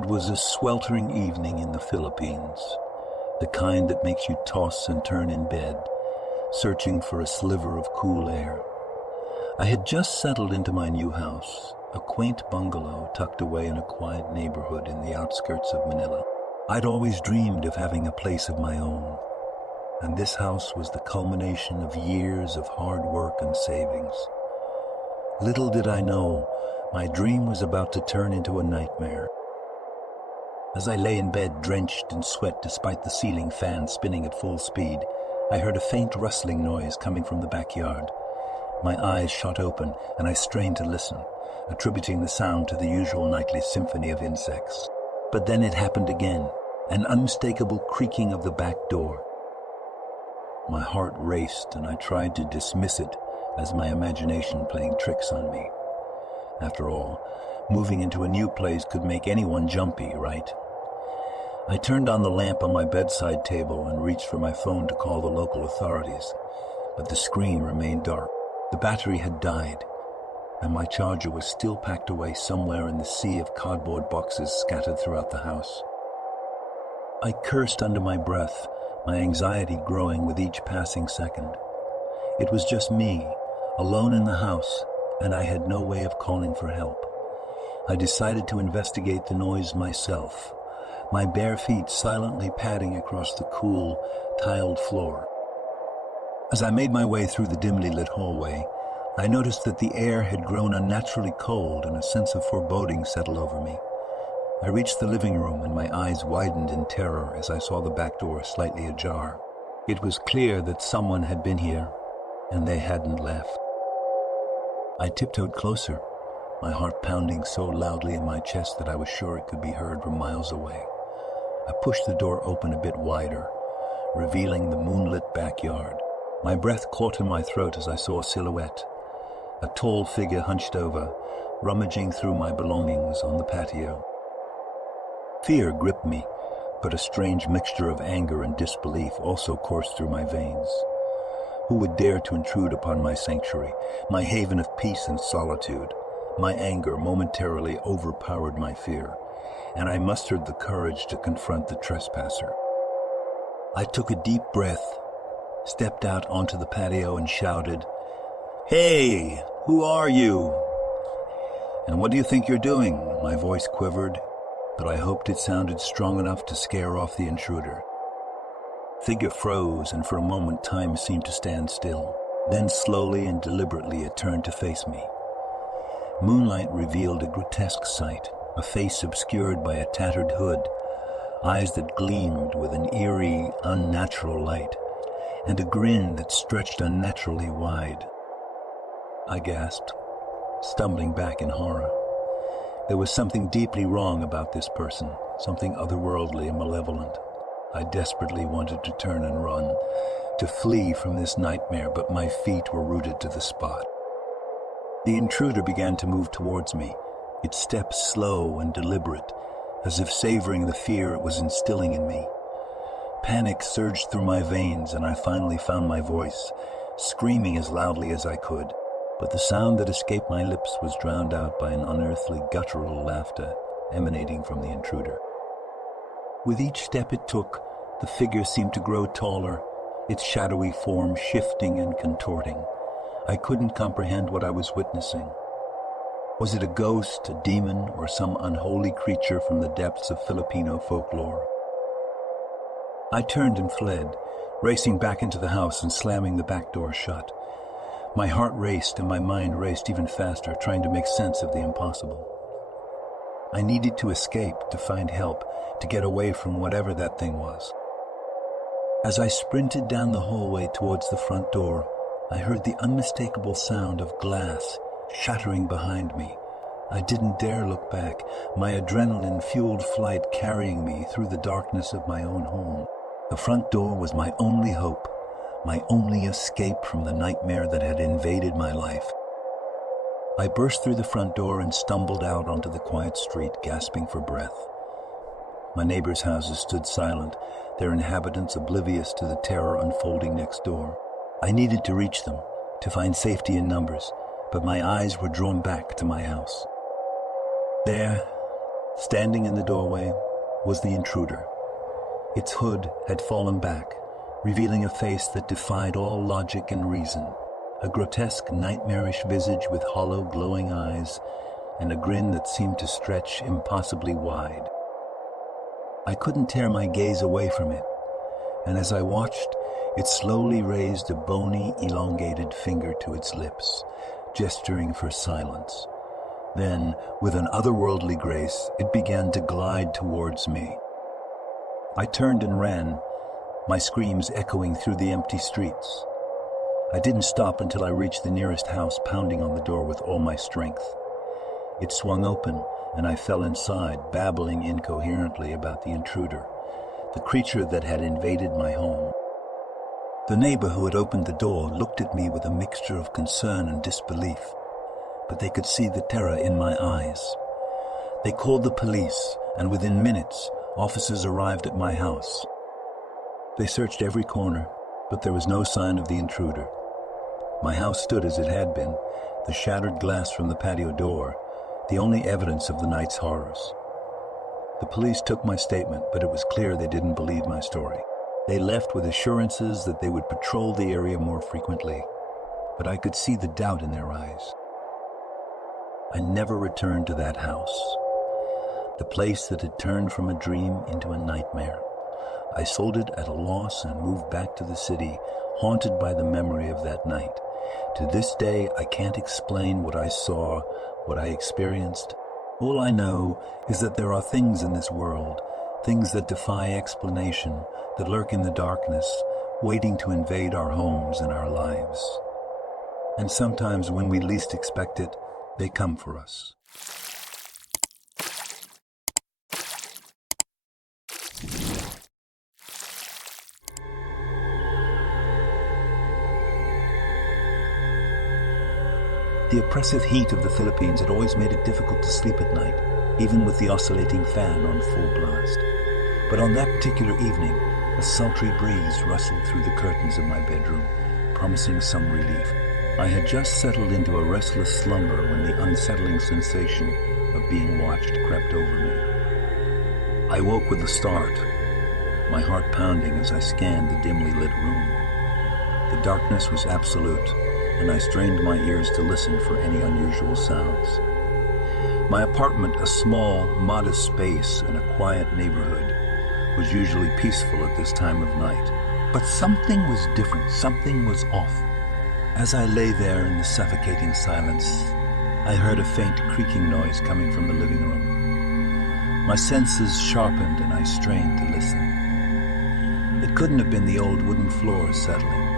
It was a sweltering evening in the Philippines, the kind that makes you toss and turn in bed, searching for a sliver of cool air. I had just settled into my new house, a quaint bungalow tucked away in a quiet neighborhood in the outskirts of Manila. I'd always dreamed of having a place of my own, and this house was the culmination of years of hard work and savings. Little did I know, my dream was about to turn into a nightmare. As I lay in bed, drenched in sweat despite the ceiling fan spinning at full speed, I heard a faint rustling noise coming from the backyard. My eyes shot open, and I strained to listen, attributing the sound to the usual nightly symphony of insects. But then it happened again, an unmistakable creaking of the back door. My heart raced, and I tried to dismiss it as my imagination playing tricks on me. After all, moving into a new place could make anyone jumpy, right? I turned on the lamp on my bedside table and reached for my phone to call the local authorities, but the screen remained dark. The battery had died, and my charger was still packed away somewhere in the sea of cardboard boxes scattered throughout the house. I cursed under my breath, my anxiety growing with each passing second. It was just me, alone in the house, and I had no way of calling for help. I decided to investigate the noise myself, my bare feet silently padding across the cool, tiled floor. As I made my way through the dimly lit hallway, I noticed that the air had grown unnaturally cold and a sense of foreboding settled over me. I reached the living room and my eyes widened in terror as I saw the back door slightly ajar. It was clear that someone had been here, and they hadn't left. I tiptoed closer, my heart pounding so loudly in my chest that I was sure it could be heard from miles away. I pushed the door open a bit wider, revealing the moonlit backyard. My breath caught in my throat as I saw a silhouette, a tall figure hunched over, rummaging through my belongings on the patio. Fear gripped me, but a strange mixture of anger and disbelief also coursed through my veins. Who would dare to intrude upon my sanctuary, my haven of peace and solitude? My anger momentarily overpowered my fear, and I mustered the courage to confront the trespasser. I took a deep breath, stepped out onto the patio and shouted, "Hey, who are you? And what do you think you're doing?" My voice quivered, but I hoped it sounded strong enough to scare off the intruder. Figure froze, and for a moment time seemed to stand still. Then slowly and deliberately it turned to face me. Moonlight revealed a grotesque sight, a face obscured by a tattered hood, eyes that gleamed with an eerie, unnatural light, and a grin that stretched unnaturally wide. I gasped, stumbling back in horror. There was something deeply wrong about this person, something otherworldly and malevolent. I desperately wanted to turn and run, to flee from this nightmare, but my feet were rooted to the spot. The intruder began to move towards me, its steps slow and deliberate, as if savoring the fear it was instilling in me. Panic surged through my veins, and I finally found my voice, screaming as loudly as I could. But the sound that escaped my lips was drowned out by an unearthly guttural laughter emanating from the intruder. With each step it took, the figure seemed to grow taller, its shadowy form shifting and contorting. I couldn't comprehend what I was witnessing. Was it a ghost, a demon, or some unholy creature from the depths of Filipino folklore? I turned and fled, racing back into the house and slamming the back door shut. My heart raced and my mind raced even faster, trying to make sense of the impossible. I needed to escape, to find help, to get away from whatever that thing was. As I sprinted down the hallway towards the front door, I heard the unmistakable sound of glass shattering behind me. I didn't dare look back, my adrenaline-fueled flight carrying me through the darkness of my own home. The front door was my only hope, my only escape from the nightmare that had invaded my life. I burst through the front door and stumbled out onto the quiet street, gasping for breath. My neighbors' houses stood silent, their inhabitants oblivious to the terror unfolding next door. I needed to reach them, to find safety in numbers, but my eyes were drawn back to my house. There, Standing in the doorway was the intruder. Its hood had fallen back, revealing a face that defied all logic and reason. A grotesque, nightmarish visage with hollow, glowing eyes, and a grin that seemed to stretch impossibly wide. I couldn't tear my gaze away from it, and as I watched, it slowly raised a bony, elongated finger to its lips, gesturing for silence. Then, with an otherworldly grace, it began to glide towards me. I turned and ran, my screams echoing through the empty streets. I didn't stop until I reached the nearest house, pounding on the door with all my strength. It swung open, and I fell inside, babbling incoherently about the intruder, the creature that had invaded my home. The neighbor who had opened the door looked at me with a mixture of concern and disbelief, but they could see the terror in my eyes. They called the police, and within minutes, officers arrived at my house. They searched every corner, but there was no sign of the intruder. My house stood as it had been, the shattered glass from the patio door, the only evidence of the night's horrors. The police took my statement, but it was clear they didn't believe my story. They left with assurances that they would patrol the area more frequently, but I could see the doubt in their eyes. I never returned to that house, the place that had turned from a dream into a nightmare. I sold it at a loss and moved back to the city, haunted by the memory of that night. To this day, I can't explain what I saw, what I experienced. All I know is that there are things in this world, things that defy explanation, that lurk in the darkness, waiting to invade our homes and our lives. And sometimes when we least expect it, they come for us. The oppressive heat of the Philippines had always made it difficult to sleep at night, even with the oscillating fan on full blast. But on that particular evening, a sultry breeze rustled through the curtains of my bedroom, promising some relief. I had just settled into a restless slumber when the unsettling sensation of being watched crept over me. I woke with a start, my heart pounding as I scanned the dimly lit room. The darkness was absolute, and I strained my ears to listen for any unusual sounds. My apartment, a small, modest space in a quiet neighborhood, was usually peaceful at this time of night. But something was different, something was off. As I lay there in the suffocating silence, I heard a faint creaking noise coming from the living room. My senses sharpened and I strained to listen. It couldn't have been the old wooden floors settling.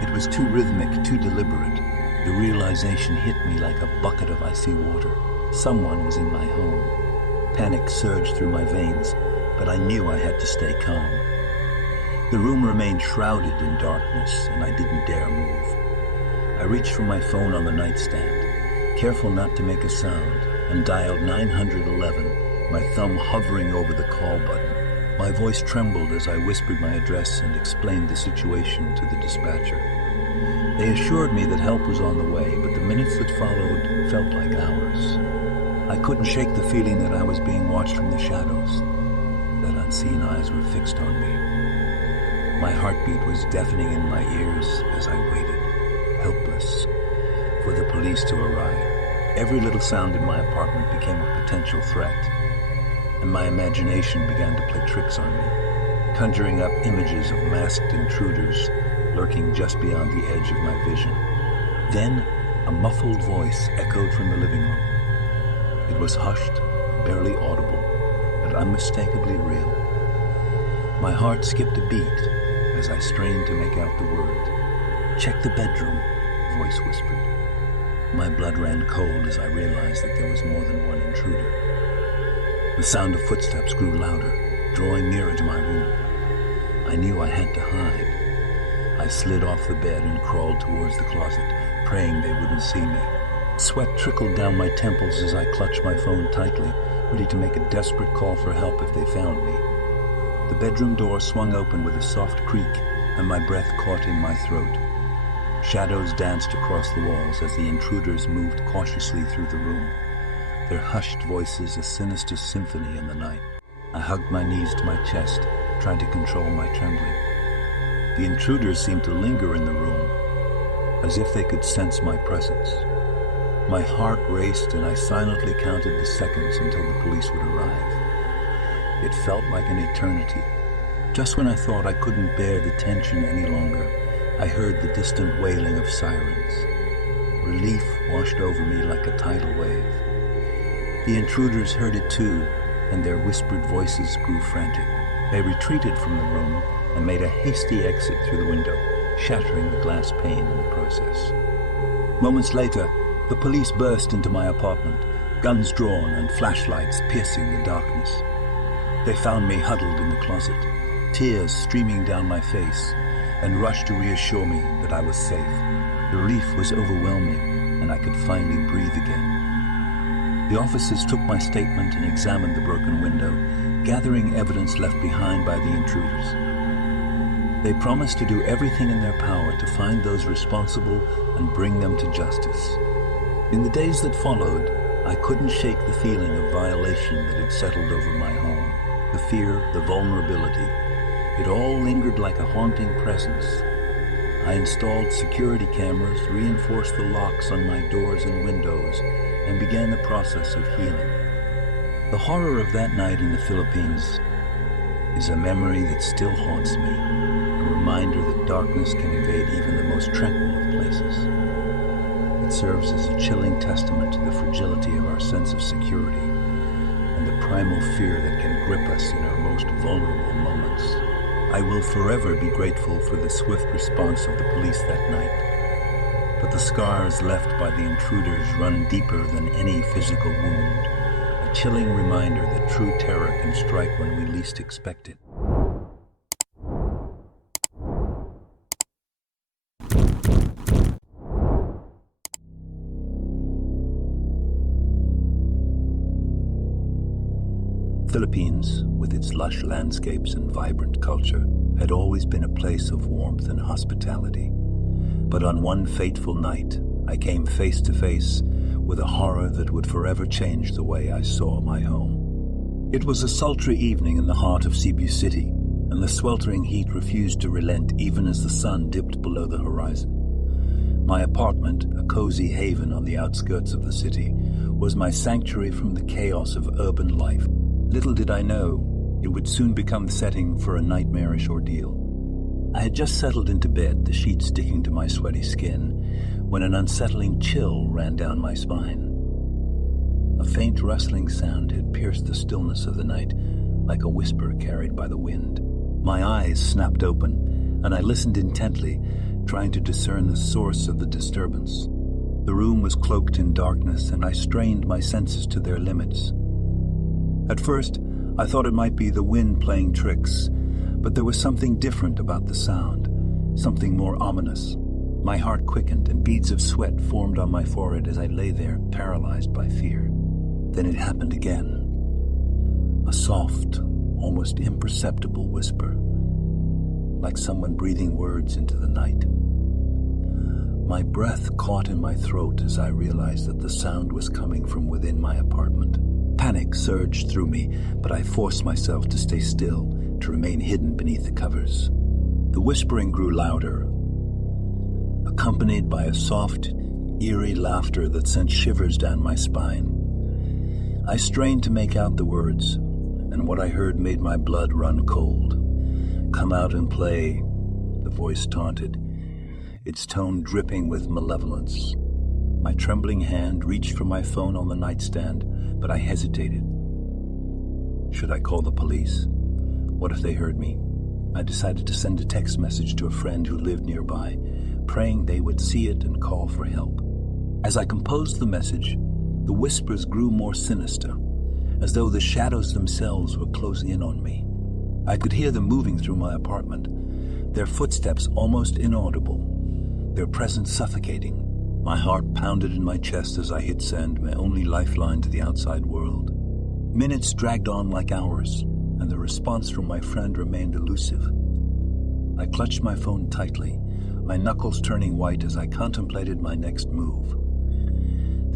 It was too rhythmic, too deliberate. The realization hit me like a bucket of icy water. Someone was in my home. Panic surged through my veins, but I knew I had to stay calm. The room remained shrouded in darkness, and I didn't dare move. I reached for my phone on the nightstand, careful not to make a sound, and dialed 911, my thumb hovering over the call button. My voice trembled as I whispered my address and explained the situation to the dispatcher. They assured me that help was on the way, but the minutes that followed felt like hours. I couldn't shake the feeling that I was being watched from the shadows, that unseen eyes were fixed on me. My heartbeat was deafening in my ears as I waited, helpless, for the police to arrive. Every little sound in my apartment became a potential threat, and my imagination began to play tricks on me, conjuring up images of masked intruders lurking just beyond the edge of my vision. Then, a muffled voice echoed from the living room. It was hushed, barely audible, but unmistakably real. My heart skipped a beat as I strained to make out the word. "Check the bedroom," the voice whispered. My blood ran cold as I realized that there was more than one intruder. The sound of footsteps grew louder, drawing nearer to my room. I knew I had to hide. I slid off the bed and crawled towards the closet, praying they wouldn't see me. Sweat trickled down my temples as I clutched my phone tightly, ready to make a desperate call for help if they found me. The bedroom door swung open with a soft creak, and my breath caught in my throat. Shadows danced across the walls as the intruders moved cautiously through the room. their hushed voices a sinister symphony in the night. I hugged my knees to my chest, trying to control my trembling. The intruders seemed to linger in the room, as if they could sense my presence. My heart raced and I silently counted the seconds until the police would arrive. It felt like an eternity. Just when I thought I couldn't bear the tension any longer, I heard the distant wailing of sirens. Relief washed over me like a tidal wave. The intruders heard it too, and their whispered voices grew frantic. They retreated from the room and made a hasty exit through the window, shattering the glass pane in the process. Moments later, the police burst into my apartment, guns drawn and flashlights piercing the darkness. They found me huddled in the closet, tears streaming down my face, and rushed to reassure me that I was safe. The relief was overwhelming, and I could finally breathe again. The officers took my statement and examined the broken window, gathering evidence left behind by the intruders. They promised to do everything in their power to find those responsible and bring them to justice. In the days that followed, I couldn't shake the feeling of violation that had settled over my home. The fear, the vulnerability, it all lingered like a haunting presence. I installed security cameras, reinforced the locks on my doors and windows, and began the process of healing. The horror of that night in the Philippines is a memory that still haunts me, a reminder that darkness can invade even the most tranquil of places. It serves as a chilling testament to the fragility of our sense of security and the primal fear that can grip us in our most vulnerable moments. I will forever be grateful for the swift response of the police that night, but the scars left by the intruders run deeper than any physical wound, a chilling reminder that true terror can strike when we least expect it. Philippines, with its lush landscapes and vibrant culture, had always been a place of warmth and hospitality. But on one fateful night, I came face to face with a horror that would forever change the way I saw my home. It was a sultry evening in the heart of Cebu City, and the sweltering heat refused to relent even as the sun dipped below the horizon. My apartment, a cozy haven on the outskirts of the city, was my sanctuary from the chaos of urban life. Little did I know, it would soon become the setting for a nightmarish ordeal. I had just settled into bed, the sheets sticking to my sweaty skin, when an unsettling chill ran down my spine. A faint rustling sound had pierced the stillness of the night, like a whisper carried by the wind. My eyes snapped open, and I listened intently, trying to discern the source of the disturbance. The room was cloaked in darkness, and I strained my senses to their limits. At first, I thought it might be the wind playing tricks, but there was something different about the sound, something more ominous. My heart quickened and beads of sweat formed on my forehead as I lay there, paralyzed by fear. Then it happened again. A soft, almost imperceptible whisper, like someone breathing words into the night. My breath caught in my throat as I realized that the sound was coming from within my apartment. Panic surged through me, but I forced myself to stay still, to remain hidden beneath the covers. The whispering grew louder, accompanied by a soft, eerie laughter that sent shivers down my spine. I strained to make out the words, and what I heard made my blood run cold. "Come out and play," the voice taunted, its tone dripping with malevolence. My trembling hand reached for my phone on the nightstand, but I hesitated. Should I call the police? What if they heard me? I decided to send a text message to a friend who lived nearby, praying they would see it and call for help. As I composed the message, the whispers grew more sinister, as though the shadows themselves were closing in on me. I could hear them moving through my apartment, their footsteps almost inaudible, their presence suffocating. My heart pounded in my chest as I hit send, my only lifeline to the outside world. Minutes dragged on like hours, and the response from my friend remained elusive. I clutched my phone tightly, my knuckles turning white as I contemplated my next move.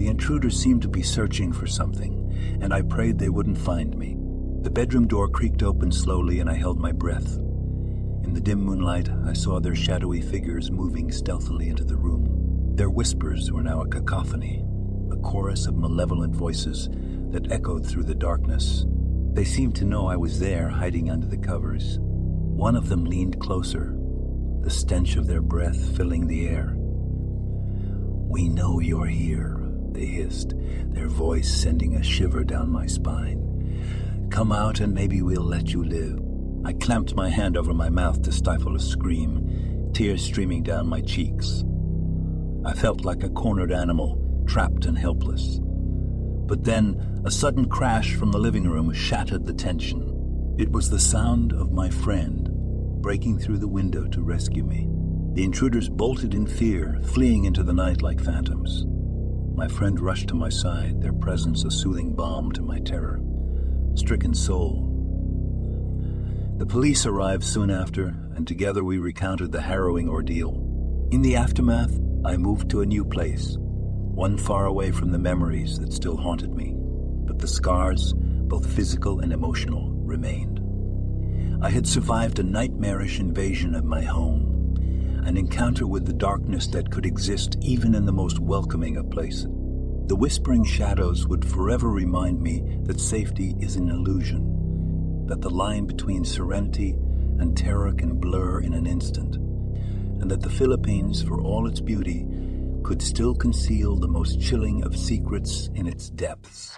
The intruders seemed to be searching for something, and I prayed they wouldn't find me. The bedroom door creaked open slowly, and I held my breath. In the dim moonlight, I saw their shadowy figures moving stealthily into the room. Their whispers were now a cacophony, a chorus of malevolent voices that echoed through the darkness. They seemed to know I was there, hiding under the covers. One of them leaned closer, the stench of their breath filling the air. "We know you're here," they hissed, their voice sending a shiver down my spine. "Come out and maybe we'll let you live." I clamped my hand over my mouth to stifle a scream, tears streaming down my cheeks. I felt like a cornered animal, trapped and helpless. But then, a sudden crash from the living room shattered the tension. It was the sound of my friend breaking through the window to rescue me. The intruders bolted in fear, fleeing into the night like phantoms. My friend rushed to my side, their presence a soothing balm to my terror. Stricken soul. The police arrived soon after, and together we recounted the harrowing ordeal. In the aftermath, I moved to a new place, one far away from the memories that still haunted me, but the scars, both physical and emotional, remained. I had survived a nightmarish invasion of my home, an encounter with the darkness that could exist even in the most welcoming of places. The whispering shadows would forever remind me that safety is an illusion, that the line between serenity and terror can blur in an instant, and that the Philippines, for all its beauty, could still conceal the most chilling of secrets in its depths.